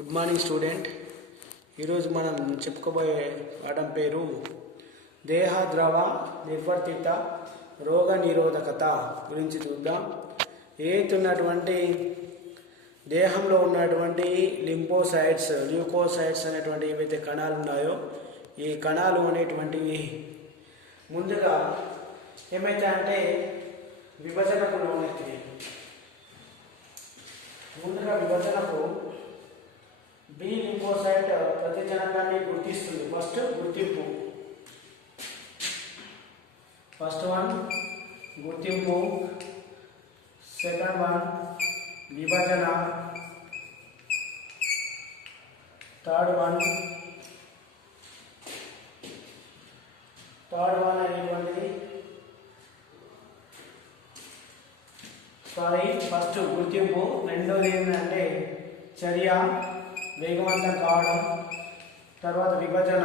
Good morning student. ఈరోజు మనం చెప్పుకోబోయే పాఠం పేరు దేహ ద్రవ నిర్వర్తిత రోగ నిరోధకత గురించి చూద్దాం. ఏతున్నటువంటి దేహంలో ఉన్నటువంటి లింఫోసైట్స్, ల్యూకోసైట్స్ అనేటువంటి ఏవైతే కణాలు ఉన్నాయో ఈ కణాలు అనేటువంటివి ముందుగా ఏమైతే అంటే విభజనకు లోనెత్తినాయి. ముందుగా విభజనకు బి లింఫోసైట్ ప్రతిజనకాన్ని గుర్తిస్తుంది. గుర్తింపు ఫస్ట్ వన్ గుర్తింపు, సెకండ్ వన్ విభజన, థర్డ్ వన్ అనేటువంటిది ఫస్ట్ గుర్తింపు, రెండోది ఏంటంటే చర్య వేగవంతం కావడం, తర్వాత విభజన,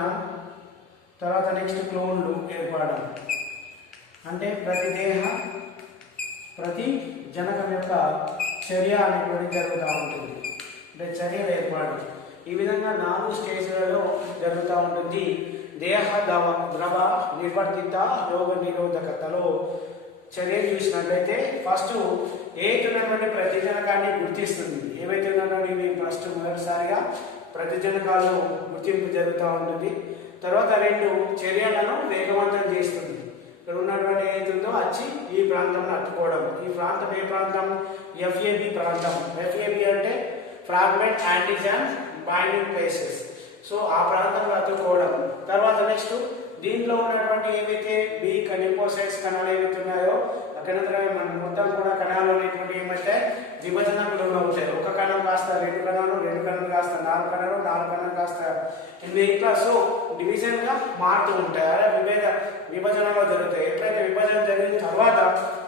తర్వాత నెక్స్ట్ క్లోన్లు ఏర్పడడం. అంటే ప్రతి జనకం యొక్క చర్య అనేటువంటి జరుగుతూ ఉంటుంది. అంటే చర్యలు ఏర్పడడం ఈ విధంగా 4 స్టేజ్లలో జరుగుతూ ఉంటుంది. దేహ ద్రవ నిర్వర్తిత రోగ నిరోధకతలో చర్యలు చూసినట్లయితే ఫస్ట్ ఏతున్నటువంటి ప్రతిజనకాన్ని గుర్తిస్తుంది. ఏవైతే ఉన్నటువంటి ఫస్ట్ మొదటిసారిగా ప్రతిజనకాలను గుర్తింపు జరుగుతూ ఉంటుంది. తర్వాత 2 చర్యలను వేగవంతం చేస్తుంది. ఇక్కడ ఉన్నటువంటి ఏతుందో వచ్చి ఈ ప్రాంతంలో అట్టుకోవడం. ఈ ప్రాంతం ఏ ప్రాంతం? FAB ప్రాంతం. FAB అంటే fragment antigen binding places. So ఆ ప్రాంతంలో అతుక్కోవడం. తర్వాత నెక్స్ట్ దీంట్లో ఉన్నటువంటి ఏవైతే బి లింఫోసైట్స్ కణాలు ఏవైతే ఉన్నాయో అక్కడ మొత్తం కూడా కణాలు అనేటువంటి ఏమైతే విభజనకు లోనవుతాయి. ఒక కణం కాస్త 2 కణాలు, 2 కణాలు కాస్త 4 కణాలు, 4 కణాలు కాస్త 8 ఇట్లా సో డివిజన్ గా మారుతూ ఉంటాయి. అదే విభజనలో జరుగుతాయి. ఎప్పుడైతే విభజన జరిగిన తర్వాత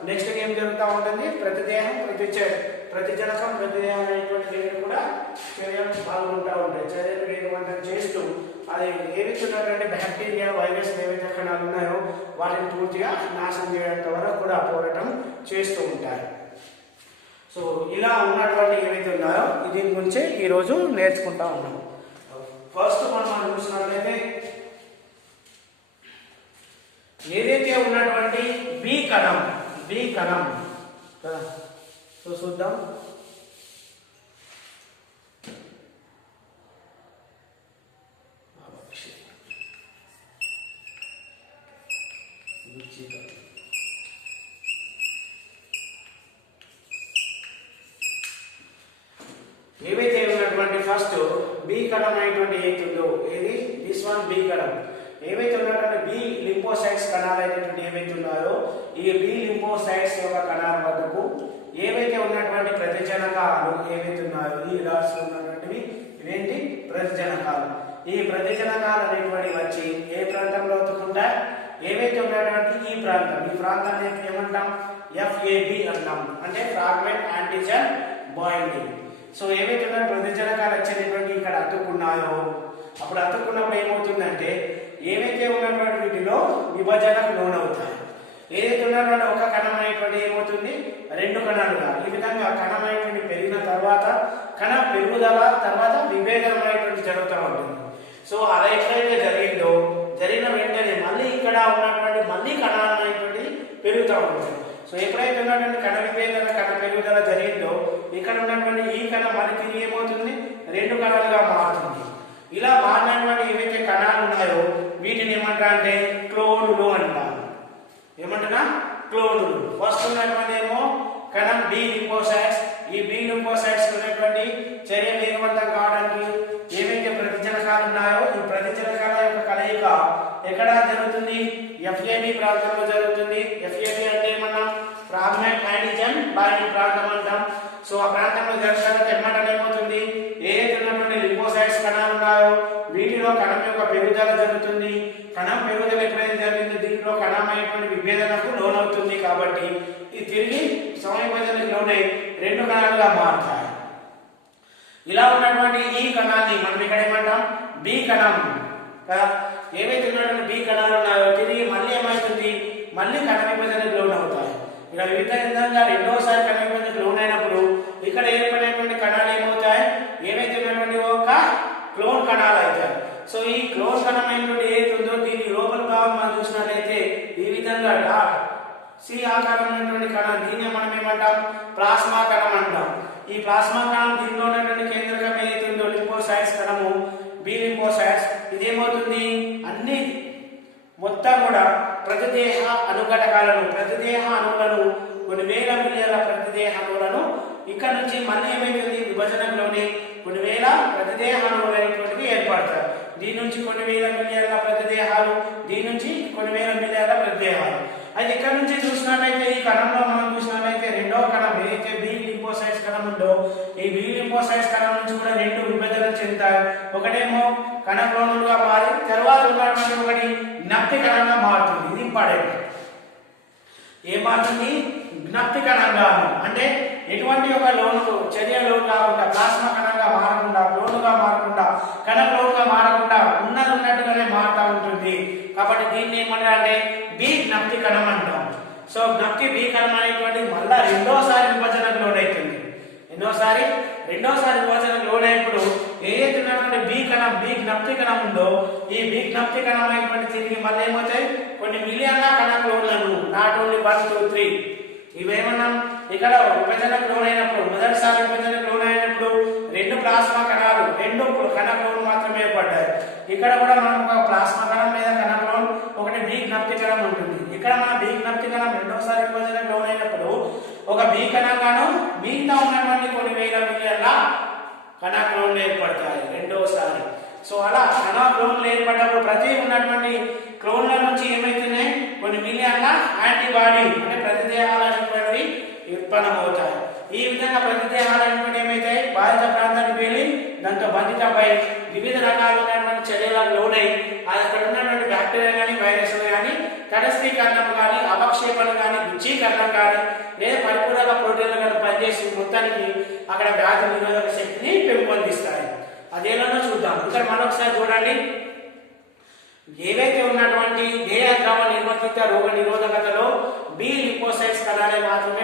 నెక్స్ట్ ఏం జరుగుతూ ఉంటుంది? ప్రతిజనకం ప్రతిదేహం అనేటువంటి దగ్గర కూడా చర్యలు పాల్గొంటూ ఉంటాయి. చర్యలు వేగవంతం చేస్తూ అది ఏవైతున్నటువంటి బ్యాక్టీరియా, వైరస్ ఏవైతే కణాలు ఉన్నాయో వాటిని పూర్తిగా నాశనం చేయడం వరకు కూడా పోరాటం చేస్తూ ఉంటాయి. సో ఇలా ఉన్నటువంటి ఏవైతే ఉన్నాయో దీని గురించి ఈరోజు నేర్చుకుంటా ఉన్నాం. ఫస్ట్ మనం చూసినట్లయితే ఏదైతే ఉన్నటువంటి బి కణం కదా. సో చూద్దాం. ఏవైతే ఉన్నటువంటి ఫస్ట్ బి కణం అనేటువంటి ఏతుందో ఏది దిస్ వన్ బి కణం. ఏవైతే ఉన్నటువంటి బి లింఫోసైట్స్ కణాలు అయినటువంటి ఏవైతే ఉన్నారో ఈ బి లింఫోసైట్స్ యొక్క కణాల వద్దకు ఏవైతే ఉన్నటువంటి ప్రతిజనకాలు ఏవైతే ఉన్నాయో ఈ డాట్స్ ఉన్నటువంటివి ఇవేంటి? ప్రతిజనకాలు. ఈ ప్రతిజనకాలు అనేటువంటి వచ్చి ఏ ప్రాంతంలో అతుక్కుంటాయి? ఏవైతే ఉన్నటువంటి ఈ ప్రాంతాన్ని ఏమంటాం? FAB అంటాం. అంటే ఫ్రాగ్మెంట్ యాంటిజెన్ బైండింగ్. సో ఏవైతే ప్రతిజనకాలు వచ్చేటువంటి ఇక్కడ అతుక్కున్నాయో అప్పుడు అతుక్కున్నప్పుడు ఏమవుతుందంటే ఏవైతే ఉన్నటువంటి వీటిలో విభజనకు లోనవుతాయి. ఏదైతే ఉన్నటువంటి ఒక కణం అనేటువంటి ఏమవుతుంది? 2 కణాలుగా. ఈ విధంగా కణం అనేటువంటి పెరిగిన తర్వాత కణ పెరుగుదల తర్వాత విభేదనం అనేటువంటి జరుగుతూ ఉంటుంది. సో అలా ఎక్కడైతే జరిగిన వెంటనే మళ్ళీ ఇక్కడ ఉన్నటువంటి కణాలు అనేటువంటి పెరుగుతూ ఉంటాయి. సో ఎప్పుడైతే ఉన్నటువంటి కణ విభేదన కణ పెరుగుదల జరిగిందో ఇక్కడ ఉన్నటువంటి ఈ కణం మళ్ళీ తిరిగి ఏమవుతుంది? 2 కణాలుగా మారుతుంది. ఇలా మారినటువంటి ఏవైతే కణాలు ఉన్నాయో వీటిని ఏమంటా అంటే క్లోనులు అంటారు. ఏమంటున్నా? క్లోనులు. ఫస్ట్ ఉన్నటువంటి ఏమో కణం బి లింఫోసైట్స్. ఈ బి లింఫోసైట్స్ ఉన్నటువంటి చర్య వేగవంతం కావడానికి ఏవైతే ప్రతిజనకాలు ఉన్నాయో ఈ ప్రతిజనకాల యొక్క కలయిక ఎక్కడ జరుగుతుంది? FAB ప్రాంతంలో జరుగుతుంది. FAB అంటే ఏమన్నాం? ఫ్రాగ్మెంట్ యాంటిజెన్ బైండింగ్ ప్రాంతం అంటాం. సో ఆ ప్రాంతంలో జరగడానికి ఏమవుతుంది? ఏదైతే ఉన్నటువంటి లింఫోసైట్స్ కణాలు ఉన్నాయో వీటిలో కణం యొక్క పెరుగుదల జరుగుతుంది. కణం పెరుగుదల ఎప్పుడైతే జరిగిందో దీంట్లో కణం అనేటువంటి విభేదనకు లోనవుతుంది. కాబట్టి ఇది తిరిగి సమవిభజనకు లోనై 2 కణాలుగా మారుతాయి. ఇలా ఉన్నటువంటి ఈ కణాన్ని మనం ఇక్కడ ఏమంటాం? బి కణం కదా. ఏవైతే ఉన్నటువంటి బి కణాలు ఉన్నాయో తిరిగి మళ్ళీ ఏమవుతుంది? మళ్ళీ కణ విభజనకు లోనవుతాయి. ఇక విధంగా రెండోసారి కణ విభజనకు లోనైనప్పుడు ఇక్కడ ఏర్పడినటువంటి కణాలు ఏమవుతాయి? ఏవైతే ఉన్నటువంటి క్లోన్ కణాలు అవుతాయి. సో ఈ క్లోన్ కణం అయినటువంటి ఏది ఉందో దీని లోపల భాగం మనం చూసినట్లయితే ఈ విధంగా సి ఆకారమైనటువంటి కణం, దీన్ని మనం ఏమంటాం, ప్లాస్మా కణం అంటాం. ఈ ప్లాస్మా కణం దీనిలో ఉన్నటువంటి కేంద్రకం ఏదైతుందో లింఫోసైట్స్ కణము, బి లింఫోసైట్స్, ఇదేమవుతుంది అన్ని మొత్తం కూడా ప్రతిదేహ అణువులను కొన్ని వేల మిలియన్ల ప్రతిదేహ అణువులను ఇక్కడ నుంచి మళ్ళీ ఏమైతుంది విభజనలోనే కొన్ని వేల ప్రతిదేహ అణువులు అనేటువంటివి ఏర్పడతాయి. దీని నుంచి కొన్ని వేల మిలియన్ల ప్రతిదేహాలు, దీని నుంచి కొన్ని వేల మిలియన్ల ప్రతిదేహాలు. అయితే ఇక్కడ నుంచి చూసినట్లయితే ఈ కణంలో మనం చూసినట్లయితే రెండవ కణం ఏదైతే బి లింఫోసైట్స్ కణం ఉందో ఈ బి లింఫోసైట్స్ కణం నుంచి కూడా రెండు విభజన చెందుతాయి. ఒకటేమో కణ క్లోనులుగా మారి తర్వాత ఉన్నటువంటి ఒకటి జ్ఞప్తి కణంగా మారుతుంది. ఇది ఇంపార్టెంట్. ఏం మారుతుంది? జ్ఞప్తి కణంగా. అంటే ఎటువంటి ఒక చర్య లోన్ కాకుండా, ప్లాస్మా కణంగా మారకుండా, క్లోనుగా మారకుండా, కణ క్లోన్గా మారకుండా ఉన్నట్టుగానే మారుతూ ఉంటుంది. కాబట్టి దీన్ని ఏమంటారంటే బి జ్ఞప్తి కణం అంటాం. సో జ్ఞప్తి బి కణం అనేటువంటి మళ్ళా రెండోసారి విభజనకు లోనవుతుంది. రెండోసారి విభజనకు లోనైనప్పుడు ఏదైతే ఉన్నటువంటి బి జ్ఞప్తి కణం ఉందో ఈ బి జ్ఞప్తి కణం అనేటువంటి తిరిగి మళ్ళీ ఏమవుతాయి కొన్ని మిలియన్ల కణ క్లోన్లను, నాట్ ఓన్లీ 1 2 3 ఇవేమన్నాం ఇక్కడ విభజనకు లోనైనప్పుడు, మొదటిసారి విభజనకు లోనైనప్పుడు రెండు ప్లాస్మా కణాలు, రెండు కణ క్లోన్ మాత్రమే ఏర్పడ్డాయి. ఇక్కడ కూడా మనం ఒక ప్లాస్మా కణం లేదా కణ క్లోన్, ఒకటి బి జ్ఞప్తి కణం ఉంటుంది. ఇక్కడ మన బి జ్ఞప్తి కణం రెండోసారి విభజనకు లోనైనప్పుడు ఒక బి కణంగాను మిగతా ఉన్నటువంటి కొన్ని వేల మిలియన్ల కణ క్లోన్లు ఏర్పడతాయి రెండోసారి. సో అలా కణ క్లోన్లు ఏర్పడినప్పుడు ప్రతి ఉన్నటువంటి క్లోన్ల నుంచి ఏమైతున్నాయి కొన్ని మిలియన్ల యాంటీబాడీ అంటే ప్రతిదేహాలు అనేటువంటివి ఉత్పన్నమవుతాయి. ఈ విధంగా ప్రతిదేహాలు అనేటువంటి ఏమైతాయి బాధిత ప్రాంతానికి వెళ్ళి దాంతో బంధితపై వివిధ రకాలైనటువంటి చర్యలకు లోనై అక్కడ ఉన్నటువంటి బ్యాక్టీరియా కానీ వైరస్లు కానీ తటస్థీకరణం కానీ అవక్షేపణ కానీ గుచ్చీకరణం కానీ లేదా పరిపూరక ప్రోటీన్లు కానీ పనిచేసి మొత్తానికి అక్కడ వ్యాధి నిరోధక శక్తిని పెంపొందిస్తాయి. అదేలానో చూద్దాం. ఇక్కడ మరొకసారి చూడండి. ఏవైతే ఉన్నటువంటి దేహ ద్రవ నిర్వర్తిత రోగ నిరోధకతలో బి లింఫోసైట్స్ కణాలే మాత్రమే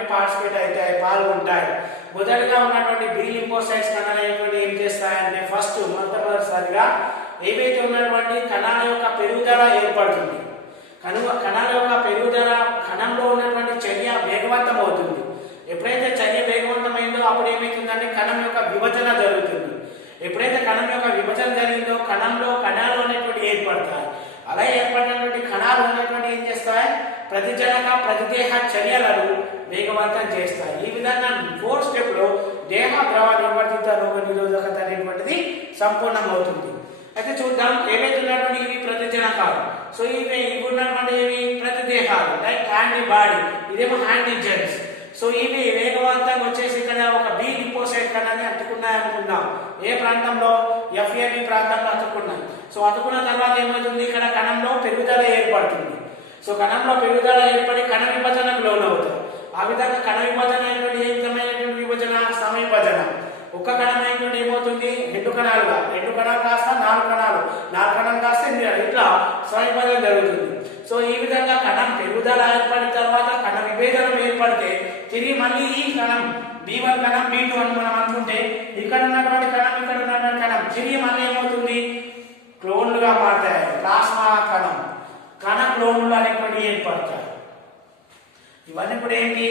పాల్గొంటాయి. మొదటిగా ఉన్నటువంటి బి లింఫోసైట్స్ కణాలు అనేటువంటి ఏం చేస్తాయంటే ఫస్ట్ మొట్టమొదటిసారిగా ఏవైతే ఉన్నటువంటి కణాల యొక్క పెరుగుదల ఏర్పడుతుంది. కణాల యొక్క పెరుగుదల, కణంలో ఉన్నటువంటి చర్య వేగవంతం అవుతుంది. ఎప్పుడైతే చర్య వేగవంతమైందో అప్పుడు ఏమైతుందంటే కణం యొక్క విభజన జరుగుతుంది. ఎప్పుడైతే కణం యొక్క విభజన జరిగిందో కణంలో కణాలు అనేటువంటి ఏర్పడతాయి. అలా ఏర్పడినటువంటి కణాలు అనేటువంటి ఏం చేస్తాయి ప్రతిజనక ప్రతిదేహ చర్యలను వేగవంతం చేస్తాయి. ఈ విధంగా 4th స్టెప్ లో దేహ ద్రవ నిర్వర్తిత రోగ నిరోధకత అనేటువంటిది సంపూర్ణమవుతుంది. అయితే చూద్దాం ఏవైతే ఉన్నటువంటి ఇవి ప్రతిజనకాలు. సో ఇవి ఉన్నటువంటి ఇవి ప్రతిదేహాలు లైక్ యాంటీబాడీ, ఇదేమో యాంటీజెన్స్. సో ఇవి వేగవంతంగా వచ్చేసి ఇక్కడ ఒక బి లింఫోసైట్ కణాన్ని అతుకున్నాయి అనుకుందాం. ఏ ప్రాంతంలో? ఎఫ్ఏబి ప్రాంతంలో అతుకున్నాయి. సో అతుకున్న తర్వాత ఏమవుతుంది ఇక్కడ కణంలో పెరుగుదల ఏర్పడుతుంది. సో కణంలో పెరుగుదల ఏర్పడి కణ విభజనకు లోనవుతుంది. ఆ విధంగా కణ విభజన అయినటువంటి ఏ విధమైనటువంటి విభజన? సమవిభజన. ఒక్క కణం అయినటువంటి ఏమవుతుంది రెండు కణాలు కాస్త 4 కణాలు, 4 కణాలు కాస్త 8, ఇట్లా సమవిభజన జరుగుతుంది. సో ఈ విధంగా కణం పెరుగుదల ఏర్పడిన తర్వాత కణ విభేదనం ఏర్పడితే తిరిగి మళ్ళీ ఈ కణం B1 కణం B2 అని మనం అనుకుంటే ఇక్కడ ఉన్నటువంటి కణం ఇక్కడ ఉన్నటువంటి కణం తిరిగి మళ్ళీ ఏమవుతుంది క్లోన్లుగా మారుతాయి. ప్లాస్మా కణ క్లోన్లు అనేటువంటి ఏర్పడతాయి. ఇవన్నీ కూడా ఏంటి?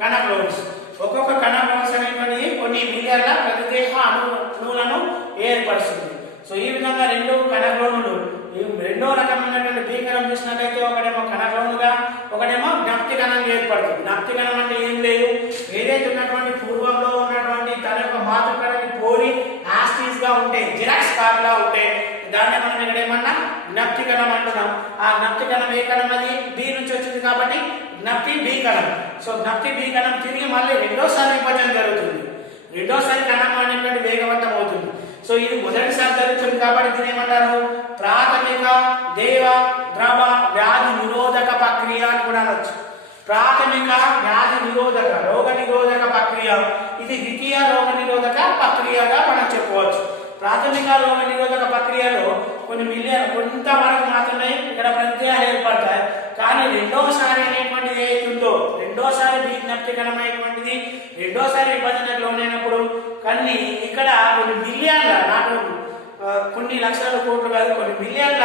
కణ క్లోన్స్. ఒక్కొక్క కణ క్లోన్స్ అనేటువంటి కొన్ని మిలియన్ల ప్రతిదేహ అణువులను ఏర్పరుస్తుంది. సో ఈ విధంగా రెండు కణ క్లోన్లు, రెండో రకమైనటువంటి బి కణం చూసినట్లయితే ఒకటేమో కణ క్లోన్గా, ఒకటేమో జ్ఞప్తి కణం ఏర్పడుతుంది. జ్ఞప్తి కణం అంటే ఏం లేదు, ఏదైతే ఉన్నటువంటి పూర్వంలో ఉన్నటువంటి తన యొక్క మాతృకణాన్ని పోలి యాస్టీస్ గా ఉంటే, జిరాక్స్ కాపీ లా ఉంటే దాన్ని మనం ఇక్కడ ఏమన్నా జ్ఞప్తి కణం అంటున్నాం. ఆ జ్ఞప్తి కణం ఏ కణం? అది బి నుంచి వచ్చింది కాబట్టి జ్ఞప్తి బి కణం. సో జ్ఞప్తి బి కణం తిరిగి మళ్ళీ రెండోసారి విభజన జరుగుతుంది. రెండోసారి కణం అనేటువంటి వేగవంతం అవుతుంది. సో ఇది మొదటిసారి జరుగుతుంది కాబట్టి దీని ఏమంటారు? ప్రాథమిక దేవ ద్రవ వ్యాధి నిరోధక ప్రక్రియ అని కూడా అనొచ్చు. ప్రాథమిక వ్యాధి నిరోధక రోగ నిరోధక ప్రక్రియ, ఇది ద్వితీయ రోగ నిరోధక ప్రక్రియగా మనం చెప్పవచ్చు. ప్రాథమిక రోగ నిరోధక ప్రక్రియలో కొన్ని మిలియన్ కొంతవరకు మాత్రమే ఇక్కడ ప్రతిదేహాలు ఏర్పడతాయి. కానీ రెండోసారి అనేటువంటిది ఏదైతుందో, రెండోసారి రెండోసారి విభజనకు లోనైనప్పుడు కానీ ఇక్కడ కొన్ని మిలియన్ల, నాకు కొన్ని లక్షల కోట్లు కాదు కొన్ని మిలియన్ల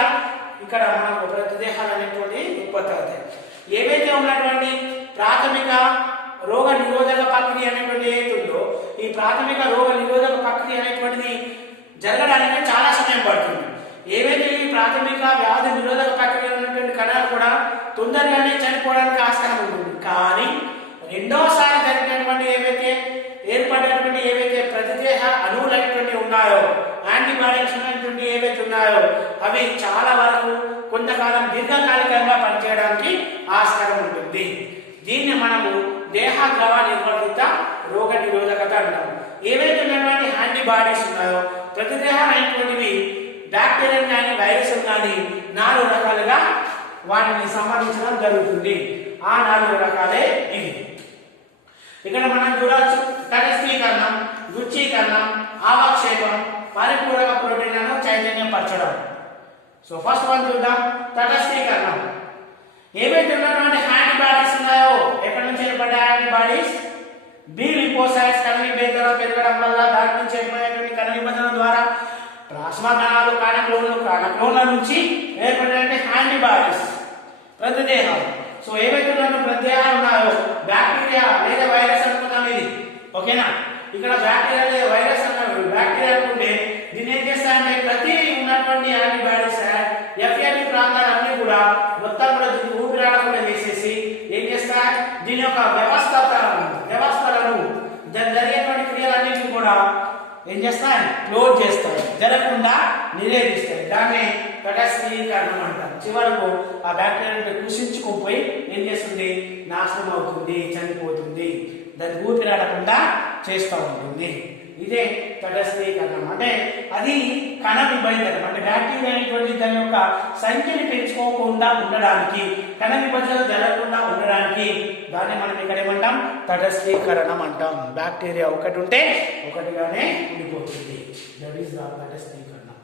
ఇక్కడ మనకు ప్రతిదేహాలు అనేటువంటి ఉత్పత్తి అవుతాయి. ఏవైతే ఉన్నటువంటి ప్రాథమిక రోగ నిరోధక ప్రక్రియ అనేటువంటి ఏదైతుందో ఈ ప్రాథమిక రోగ నిరోధక ప్రక్రియ అనేటువంటిది జరగడానికి చాలా సమయం పడుతుంది. ఏవైతే ఈ ప్రాథమిక వ్యాధి నిరోధక ప్రక్రియ ఉన్నటువంటి కణాలు కూడా తొందరగానే చనిపోవడానికి ఆస్కారం ఉంటుంది. కానీ రెండోసారి జరిగినటువంటి ఏర్పడినటువంటి ఏవైతే ప్రతిదేహ అణువులైనటువంటి ఉన్నాయో యాంటీబాడీస్ ఉన్నటువంటి ఏవైతే ఉన్నాయో అవి చాలా వరకు కొంతకాలం దీర్ఘకాలికంగా పనిచేయడానికి ఆస్కారం ఉంటుంది. దీన్ని మనము దేహ ద్రవ నిర్వర్తిత రోగ నిరోధకత అంటాం. ఏవైతే ఉన్నటువంటి యాంటీబాడీస్ ఉన్నాయో ప్రతిదేహాలు అనేటువంటివి బ్యాక్టీరియా కానీ వైరస్ కానీ 4 రకాలుగా వాటిని సంహరించడం జరుగుతుంది. ఆ 4 రకాలే ఇవి. ఇక్కడ మనం చూడవచ్చు తటస్థీకరణం, గుచ్చీకరణం, ఆవక్షేపం, పరిపూరక ప్రోటీన్లను చైతన్యపరచడం. సో ఫస్ట్ వన్ చూద్దాం, తటస్థీకరణం. ఏవైతే ఉన్నటువంటి యాంటీబాడీస్ ఉన్నాయో ఎక్కడి నుంచి ఏర్పడే యాంటీబాడీస్ బి లింఫోసైట్స్ కణ విభజన పెరగడం వల్ల దాని నుంచి ఏర్పడేటువంటి కణ విభజన ద్వారా ప్లాస్మా కణాలు కణక్లోన్ల నుంచి ఏర్పడేటువంటి యాంటీబాడీస్ ప్రతిదేహాలు. సో ఏవైతే ఉన్నటువంటి ప్రతిదేహాలు ఉన్నాయో బ్యాక్టీరియా లేదా వైరస్ అనుకున్నాం ఇది, ఓకేనా? ఇక్కడ బ్యాక్టీరియా లేదా వైరస్ అన్నప్పుడు బ్యాక్టీరియా అనుకుంటే దీన్ని ఏం చేస్తాయంటే ప్రతి ఉన్నటువంటి యాంటీబాడీస్ ఎఫ్ఏబి ప్రాంతాలన్నీ కూడా మొత్తం కూడా దీన్ని ఊపిరాడకుండా వేసేసి ఏం చేస్తాయి దీని యొక్క వ్యవస్థలను జరిగేటువంటి క్రియలన్నింటినీ కూడా ఏం చేస్తాయి క్లోజ్ చేస్తాయి, జరగకుండా నిరోధిస్తాయి. దాన్ని తటస్థీకరణం అంటారు. చివరకు ఆ బ్యాక్టీరియా కృషించుకుపోయి ఏం చేస్తుంది నాశనం అవుతుంది, చనిపోతుంది, దాన్ని ఊపిరాడకుండా చేస్తూ ఉంటుంది. ఇదే తటస్థీకరణం అంటే అది కణ విభజన. అంటే బ్యాక్టీరియా అనేటువంటి దాని యొక్క సంఖ్యని పెంచుకోకుండా ఉండడానికి, కణ విభజన జరగకుండా ఉండడానికి దాన్ని మనం ఇక్కడ ఏమంటాం తటస్థీకరణం అంటాం. బ్యాక్టీరియా ఒకటి ఉంటే ఒకటిగానే ఉండిపోతుంది. దట్ ఈస్ ద తటస్థీకరణం.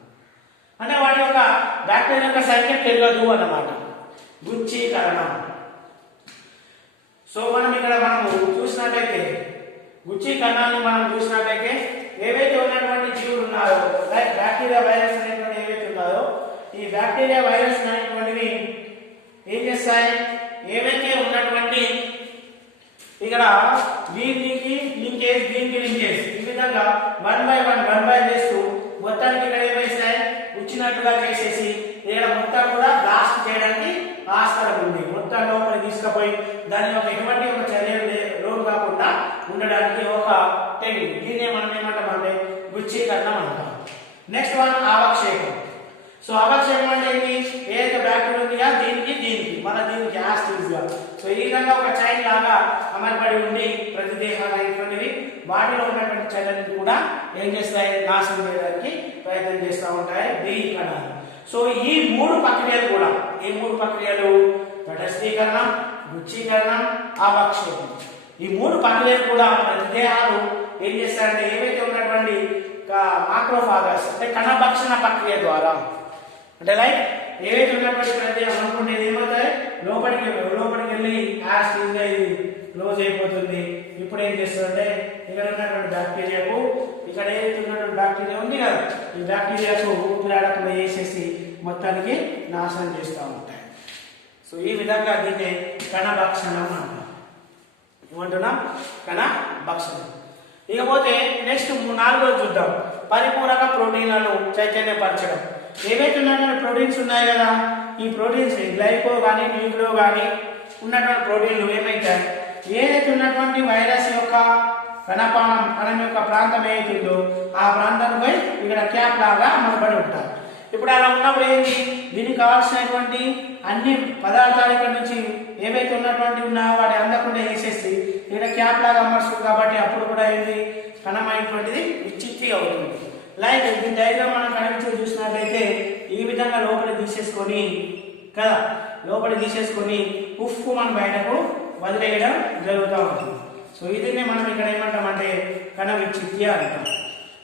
అంటే వాటి యొక్క బ్యాక్టీరియా యొక్క సంఖ్య పెరగదు అన్నమాట. గుచ్చీకరణం. సో మనం ఇక్కడ చూసినట్లయితే గుచ్చీకరణాన్ని మనం చూసినట్లయితే ఏవైతే ఉన్నటువంటి జీవులు ఉన్నాయో లైక్ బ్యాక్టీరియా వైరస్ అనేటువంటి ఏవైతే ఉన్నాయో ఈ బ్యాక్టీరియా వైరస్ అనేటువంటివి ఏం చేస్తాయి ఏవైతే ఉన్నటువంటి ఇక్కడ దీనికి లింకేజ్ ఈ విధంగా 1 by 1 చేస్తూ మొత్తానికి ఇక్కడ ఏమైస్తాయి వచ్చినట్టుగా చేసేసి ఇక్కడ మొత్తం కూడా బ్లాస్ట్ చేయడానికి ఆస్కారం ఉంది. మొత్తం లోపల తీసుకుపోయి దాని యొక్క ఎటువంటి ఒక చర్యలు లోటు కాకుండా ఉండడానికి ఒక టెక్నిక్. దీన్నే మనం ఏమంటామంటే గుచ్చీకరణం అంటాం. నెక్స్ట్ వన్ ఆవక్షేపం. సో ఆవక్షేపం అంటే ఏంటి? ఏదైతే బ్యాక్టీరియా ఉందిగా దీనికి దీనికి యాసిడ్స్ గా సో ఈ విధంగా ఒక చైన్ లాగా అమర్పడి ఉండి ప్రతిదేహాలు అనేటువంటివి వాటిలో ఉన్నటువంటి చైన్లను కూడా ఏం చేస్తాయి నాశనం చేయడానికి ప్రయత్నం చేస్తూ ఉంటాయి బి కణాలు. సో ఈ 3 ప్రక్రియలు కూడా తటస్థీకరణం, గుచ్చీకరణం, ఆవక్షేపం ఈ 3 ప్రక్రియలు కూడా ప్రతిదేహాలు ఏం చేస్తారంటే ఏవైతే ఉన్నటువంటి మాక్రోఫాగస్ అంటే కణభక్షణ ప్రక్రియ ద్వారా అంటే లైక్ ఏవైతే ఉన్నటువంటి ప్రతిదేహం అనుకుంటే ఏమవుతాయి లోపలికి వెళ్ళి యాసిడ్ గా ఇది క్లోజ్ అయిపోతుంది. ఇప్పుడు ఏం చేస్తుందంటే ఇక్కడ ఉన్నటువంటి బ్యాక్టీరియాకు ఇక్కడ ఏదైతే ఉన్నటువంటి బ్యాక్టీరియా ఉంది కదా ఈ బ్యాక్టీరియాకు ఊపిరాడకుండా వేసేసి మొత్తానికి నాశనం చేస్తూ ఉంటాయి. సో ఈ విధంగా దీన్ని కణభక్షణం అంటాం. ఏమంటున్నాం కణభక్షణం. ఇకపోతే నెక్స్ట్ 4 చూద్దాం పరిపూరక ప్రోటీన్లను చైతన్యపరచడం. ఏవైతే ఉన్నటువంటి ప్రోటీన్స్ ఉన్నాయి కదా ఈ ప్రోటీన్స్ గ్లైకో కానీ న్యూక్లియో కానీ ఉన్నటువంటి ప్రోటీన్లు ఏమైతాయి ఏదైతే ఉన్నటువంటి వైరస్ యొక్క కణం యొక్క ప్రాంతం ఏదైతుందో ఆ ప్రాంతంపై ఇక్కడ క్యాప్ లాగా అమర్పడి ఉంటారు. ఇప్పుడు అలా ఉన్నప్పుడు ఏంటి దీనికి కావాల్సినటువంటి అన్ని పదార్థాలు ఇక్కడ నుంచి ఏవైతే ఉన్నటువంటి ఉన్నాయో వాటి అందకుండా వేసేసి ఇక్కడ క్యాప్ లాగా అమర్చుతుంది. కాబట్టి అప్పుడు కూడా ఏంటి కణమైనటువంటిది విచ్చిత్తి అవుతుంది. లైక్ దీని డయాగ్రామ్ మనం కనిపించి చూసినట్లయితే ఈ విధంగా లోపలికి తీసేసుకొని ఉఫ్ఫు మనం బయటకు వదిలేయడం జరుగుతూ ఉంటుంది. సో ఇదినే మనం ఇక్కడ ఏమంటామంటే కణ విచ్చిత్తి అంటాం.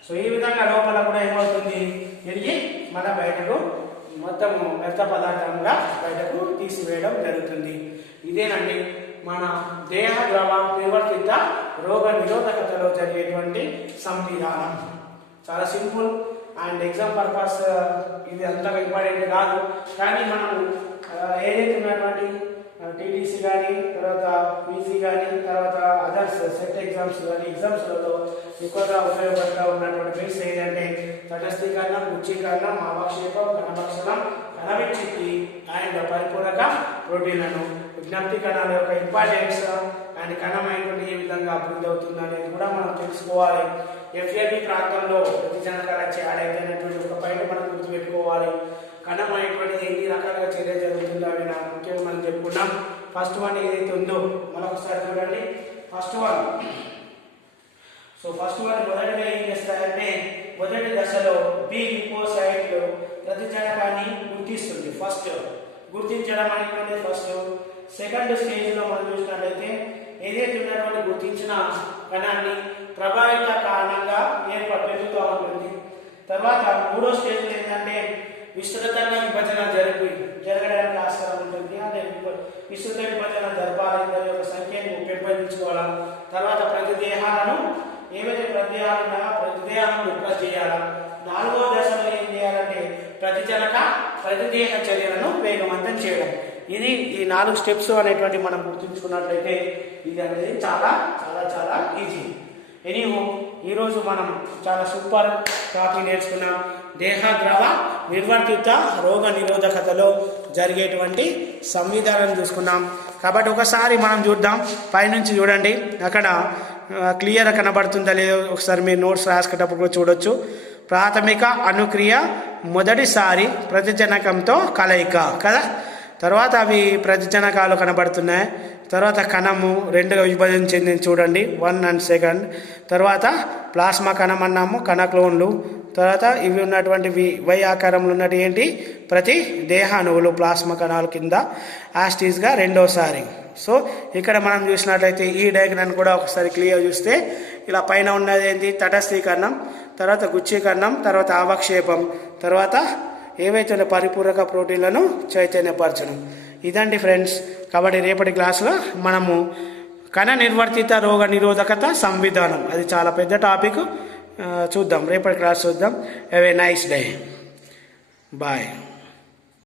సో ఈ విధంగా లోపల కూడా ఏమవుతుంది తిరిగి మన బయటకు మొత్తం వ్యర్థ పదార్థంగా బయటకు తీసివేయడం జరుగుతుంది. ఇదేనండి మన దేహ ద్రవ నివర్తిత రోగ నిరోధకతలో జరిగేటువంటి సంవిధానం. చాలా సింపుల్ అండ్ ఎగ్జామ్ పర్పస్ ఇది అంతగా ఇంపార్టెంట్ కాదు. కానీ మనం ఏదైతే ఉన్నటువంటి టీడీసీ కానీ, తర్వాత పీజీ కానీ, తర్వాత అదర్స్ సెట్ ఎగ్జామ్స్ కానీ ఎగ్జామ్స్లలో ఎక్కువగా ఉపయోగపడుతూ ఉన్నటువంటి బిల్స్ ఏంటంటే తటస్థీకరణం, గుచ్చీకరణం, అవక్షేపం, కణభక్షణం, కణవిచ్ఛిత్తి అండ్ పరిపూరక ప్రోటీన్లను, విజ్ఞప్తి కణాల యొక్క ఇంపార్టెన్స్ అండ్ కణమైనటువంటి ఏ విధంగా అభివృద్ధి అవుతుంది అనేది కూడా మనం తెలుసుకోవాలి. ఎఫ్ఏబి ప్రాంతంలో ప్రతిజనకాల చేయడైనటువంటి ఒక పాయింట్ మనం గుర్తుపెట్టుకోవాలి. కణం అనేటువంటిది ఎన్ని రకాలుగా చర్య జరుగుతుందో అవి నాకు ముఖ్యంగా మనం చెప్పుకున్నాం. ఫస్ట్ వన్ ఏదైతే ఉందో మరొకసారి చూడండి. ఫస్ట్ వన్ మొదటిగా ఏం చేస్తారంటే మొదటి దశలో బి లింఫోసైట్లు ప్రతిజనకాన్ని గుర్తిస్తుంది. ఫస్ట్ గుర్తించడం అనేటువంటి ఫస్ట్. సెకండ్ స్టేజ్లో మనం చూసినట్లయితే ఏదైతే ఉన్నటువంటి గుర్తించిన కణాన్ని ప్రభావిత కారణంగా పెరుగుతూ ఉంటుంది. తర్వాత మూడో స్టేజ్లో ఏంటంటే విస్తృతంగా విభజన జరగడానికి ఆస్కారం ఉంటుంది. అదే విస్తృత విభజన జరపాలి, దాని యొక్క సంఖ్యను పెంపొందించుకోవాలి. తర్వాత ప్రతిదేహాలను ఏవైతే ప్రతిదేహాలు ఉన్నాయో ప్రతిదేహాలను ఉత్పత్తి చేయాలి. నాలుగో దశలో ఏం చేయాలంటే ప్రతిదేహ చర్యలను వేగవంతం చేయడం. ఇది ఈ 4 స్టెప్స్ అనేటువంటి మనం గుర్తుంచుకున్నట్లయితే ఇది అనేది చాలా చాలా చాలా ఈజీ. ఎనీహో ఈరోజు మనం చాలా సూపర్ టాపిక్ నేర్చుకున్నాం. దేహ ద్రవ నిర్వర్తిత రోగ నిరోధకతలో జరిగేటువంటి సంవిధానం చూసుకున్నాం. కాబట్టి ఒకసారి మనం చూద్దాం. పైనుంచి చూడండి, అక్కడ క్లియర్ కనబడుతుందా లేదో ఒకసారి మీరు నోట్స్ రాసుకునేటప్పుడు కూడా చూడొచ్చు. ప్రాథమిక అనుక్రియ మొదటిసారి ప్రతిజనకంతో కలయిక కదా. తర్వాత అవి ప్రతిజనకాలు కనబడుతున్నాయి. తర్వాత కణము రెండుగా విభజన చెందింది చూడండి, 1 and 2. తర్వాత ప్లాస్మా కణం అన్నాము, కణ క్లోన్లు. తర్వాత ఇవి ఉన్నటువంటి వై ఆకారంలో ఉన్నట్టు ఏంటి ప్రతి దేహ అణువులు ప్లాస్మా కణాల కింద యాస్టీస్గా రెండోసారి. సో ఇక్కడ మనం చూసినట్లయితే ఈ డయాగ్రామ్ కూడా ఒకసారి క్లియర్ చూస్తే ఇలా పైన ఉన్నది ఏంటి తటస్థీకరణం, తర్వాత గుచ్చీకరణం, తర్వాత అవక్షేపం, తర్వాత ఏవైతే పరిపూరక ప్రోటీన్లను చైతన్యపరచడం. ఇదండి ఫ్రెండ్స్. కాబట్టి రేపటి క్లాసులో మనము కణ నిర్వర్తిత రోగ నిరోధకత సంవిధానం, అది చాలా పెద్ద టాపిక్, చూద్దాం రేపటి క్లాస్ చూద్దాం. Have a nice day. Bye.